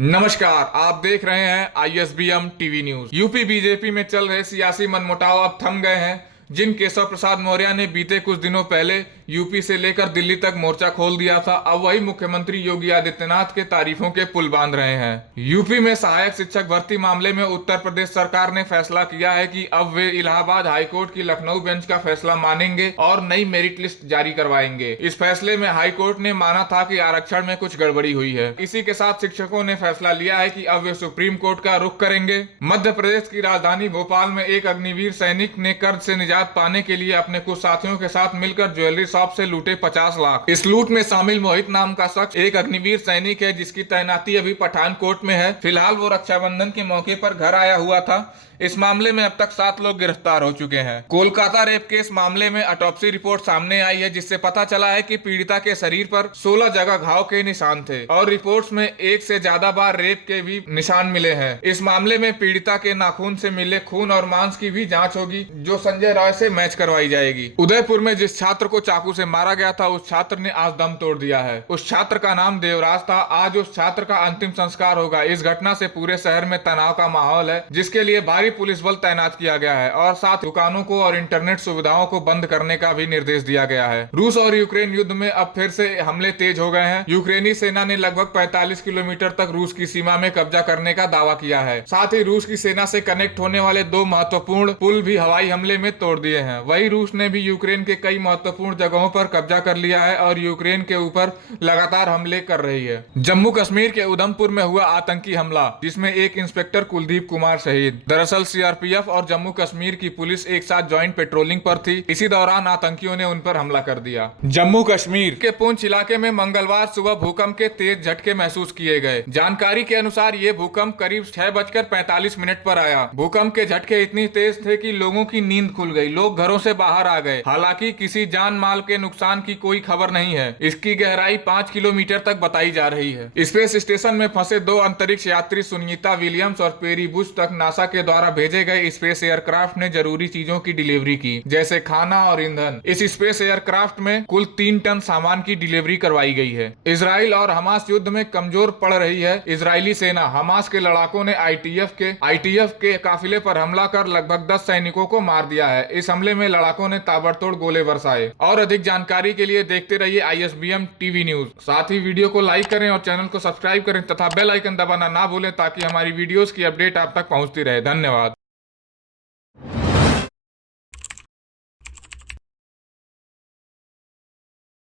नमस्कार, आप देख रहे हैं ISBM TV news. UP BJP में चल रहे सियासी मनमुटाव अब थम गए हैं। जिन केशव प्रसाद मौर्य ने बीते कुछ दिनों पहले यूपी से लेकर दिल्ली तक मोर्चा खोल दिया था, अब वही मुख्यमंत्री योगी आदित्यनाथ के तारीफों के पुल बांध रहे हैं। यूपी में सहायक शिक्षक भर्ती मामले में उत्तर प्रदेश सरकार ने फैसला किया है कि अब वे इलाहाबाद हाईकोर्ट की लखनऊ बेंच का फैसला मानेंगे और नई मेरिट लिस्ट जारी करवाएंगे। इस फैसले में हाईकोर्ट ने माना था कि आरक्षण में कुछ गड़बड़ी हुई है। इसी के साथ शिक्षकों ने फैसला लिया है कि अब वे सुप्रीम कोर्ट का रुख करेंगे। मध्य प्रदेश की राजधानी भोपाल में एक अग्निवीर सैनिक ने कर्ज से निजात पाने के लिए अपने कुछ साथियों के साथ मिलकर ज्वेलरी शॉप से लूटे 50 लाख। इस लूट में शामिल मोहित नाम का शख्स एक अग्निवीर सैनिक है, जिसकी तैनाती अभी पठानकोट में है। फिलहाल वो रक्षाबंधन के मौके पर घर आया हुआ था। इस मामले में अब तक 7 लोग गिरफ्तार हो चुके हैं। कोलकाता रेप केस मामले में ऑटोप्सी रिपोर्ट सामने आई है, जिससे पता चला है कि पीड़िता के शरीर पर 16 जगह घाव के निशान थे और रिपोर्ट्स में एक से ज्यादा बार रेप के भी निशान मिले हैं। इस मामले में पीड़िता के नाखून से मिले खून और मांस की भी जांच होगी, जो संजय रॉय से मैच करवाई जाएगी। उदयपुर में जिस छात्र को चाकू से मारा गया था, उस छात्र ने आज दम तोड़ दिया है। उस छात्र का नाम देवराज था। आज उस छात्र का अंतिम संस्कार होगा। इस घटना से पूरे शहर में तनाव का माहौल है, जिसके लिए भारी पुलिस बल तैनात किया गया है और साथ दुकानों को और इंटरनेट सुविधाओं को बंद करने का भी निर्देश दिया गया है। रूस और यूक्रेन युद्ध में अब फिर से हमले तेज हो गए हैं। यूक्रेनी सेना ने लगभग 45 किलोमीटर तक रूस की सीमा में कब्जा करने का दावा किया है। साथ ही रूस की सेना से कनेक्ट होने वाले 2 महत्वपूर्ण पुल भी हवाई हमले में तोड़ दिए हैं। वही रूस ने भी यूक्रेन के कई महत्वपूर्ण जगहों पर कब्जा कर लिया है और यूक्रेन के ऊपर लगातार हमले कर रही है। जम्मू कश्मीर के उधमपुर में हुआ आतंकी हमला, जिसमें एक इंस्पेक्टर कुलदीप कुमार शहीद। दरअसल सीआरपीएफ और जम्मू कश्मीर की पुलिस एक साथ ज्वाइंट पेट्रोलिंग पर थी। इसी दौरान आतंकियों ने उन पर हमला कर दिया। जम्मू कश्मीर के पुंछ इलाके में मंगलवार सुबह भूकंप के तेज झटके महसूस किए गए। जानकारी के अनुसार ये भूकंप करीब 6:45 पर आया। भूकंप के झटके इतनी तेज थे कि लोगों की नींद खुल गई। लोग घरों से बाहर आ गए। हालांकि किसी जान माल के नुकसान की कोई खबर नहीं है। इसकी गहराई 5 किलोमीटर तक बताई जा रही है। स्पेस स्टेशन में फंसे 2 अंतरिक्ष यात्री सुनीता विलियम्स और पेरी बुश तक नासा के द्वारा भेजे गए स्पेस एयरक्राफ्ट ने जरूरी चीजों की डिलीवरी की, जैसे खाना और ईंधन। इस स्पेस एयरक्राफ्ट में कुल 3 टन सामान की डिलीवरी करवाई गई है। इजराइल और हमास युद्ध में कमजोर पड़ रही है। इजरायली सेना हमास के लड़ाकों ने आईटीएफ के काफिले पर हमला कर लगभग 10 सैनिकों को मार दिया है। इस हमले में लड़ाकों ने ताबड़तोड़ गोले बरसाए। और अधिक जानकारी के लिए देखते रहिए ISBM टीवी न्यूज। साथ ही वीडियो को लाइक करें और चैनल को सब्सक्राइब करें तथा बेल आइकन दबाना ना भूलें, ताकि हमारी वीडियोस की अपडेट आप तक पहुंचती रहे। धन्यवाद।